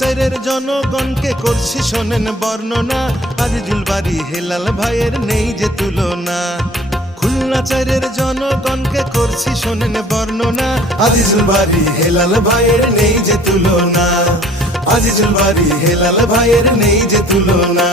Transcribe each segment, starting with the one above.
চাইরের জনগণকে করছি শোনেন বর্ণনা। আজিজুল বাড়ি হেলাল ভাইয়ের নেই যে তুলনা। খুলনা চাইরের জনগণকে করছি শোনেন বর্ণনা। আজিজুল বাড়ি হেলাল ভাইয়ের নেই যে তুলনা। আজিজুল বাড়ি হেলাল ভাইয়ের নেই যে তুলনা।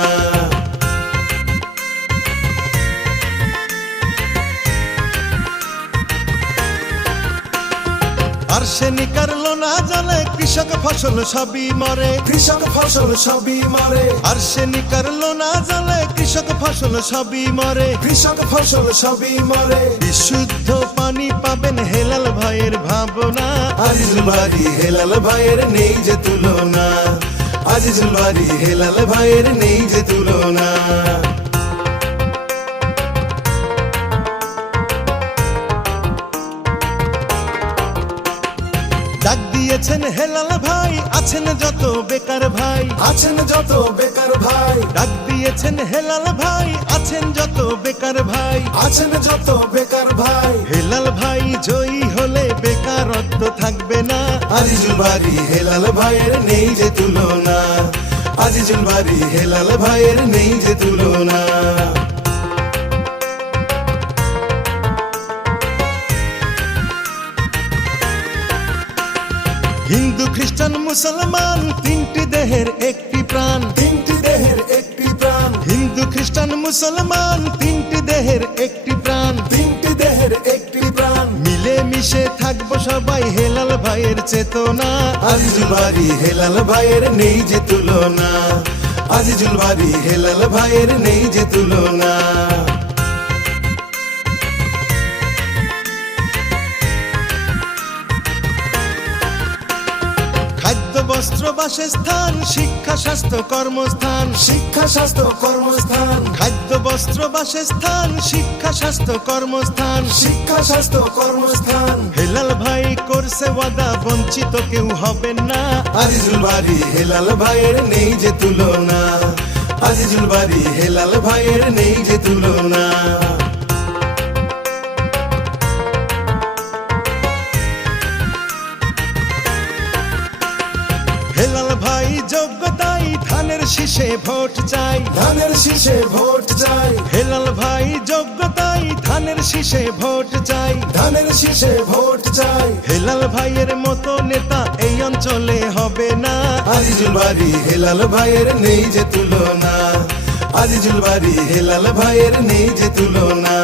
আর সে নিকারলো না জানে কৃষক ফসল সবই মরে। কৃষক ফসল সবই মরে। আর সে নিকারলো না জানে কৃষক ফসল সবই মরে। কৃষক ফসল সবই মরে। বিশুদ্ধ পানি পাবেন হেলাল ভাইয়ের ভাবনা। আজিজুল বাড়ি হেলাল ভাইয়ের নেই যে তুলনা। আজিজুল বাড়ি হেলাল ভাইয়ের নেই যে তুলনা। ডাক দিয়েছেন হেলাল ভাই আছেন যত বেকার ভাই। আছেন যত বেকার ভাই। ডাক দিয়েছেন হেলাল ভাই আছেন যত বেকার ভাই। আছেন যত বেকার ভাই। হেলাল ভাই জয়ী হলে বেকারত্ব থাকবে না। আজিজুল বাড়ি হেলাল ভাইয়ের নেই যে তুলনা। আজিজুল বাড়ি হেলাল ভাইয়ের নেই যে তুলনা। খ্রিস্টান মুসলমান তিনটি দেহের একটি প্রাণ। তিনটি দেহের একটি প্রাণ। হিন্দু খ্রিস্টান মুসলমান তিনটি দেহের একটি প্রাণ। তিনটি দেহের একটি প্রাণ। মিলে মিশে থাকব সবাই হেলাল ভাইয়ের চেতনা। আজিজুল বাড়ি হেলাল ভাইয়ের নেই যে তুলনা। আজিজুল বাড়ি হেলাল ভাইয়ের নেই যে তুলনা। বাসস্থান শিক্ষা স্বাস্থ্য কর্মস্থান। শিক্ষা স্বাস্থ্য কর্মস্থান। খাদ্য বস্ত্র বাসস্থান শিক্ষা স্বাস্থ্য কর্মস্থান। শিক্ষা স্বাস্থ্য কর্মস্থান। হেলাল ভাই করছে ওয়াদা বঞ্চিত কেউ হবেন না। আজিজুল বাড়ি হেলাল ভাইয়ের নেই যে তুলনা। আজিজুল বাড়ি হেলাল ভাইয়ের নেই যে তুলনা। শীষে ভোট চাই। ধানের শীষে ভোট চাই। হেলাল ভাই যোগ্যতাই ধানের শীষে ভোট চাই। ধানের শীষে ভোট চাই। হেলাল ভাইয়ের মতো নেতা এই অঞ্চলে হবে না। আজিজুল বাড়ি হেলাল ভাইয়ের নেই যে তুলনা। আজিজুল বাড়ি হেলাল ভাইয়ের নেই যে তুলনা।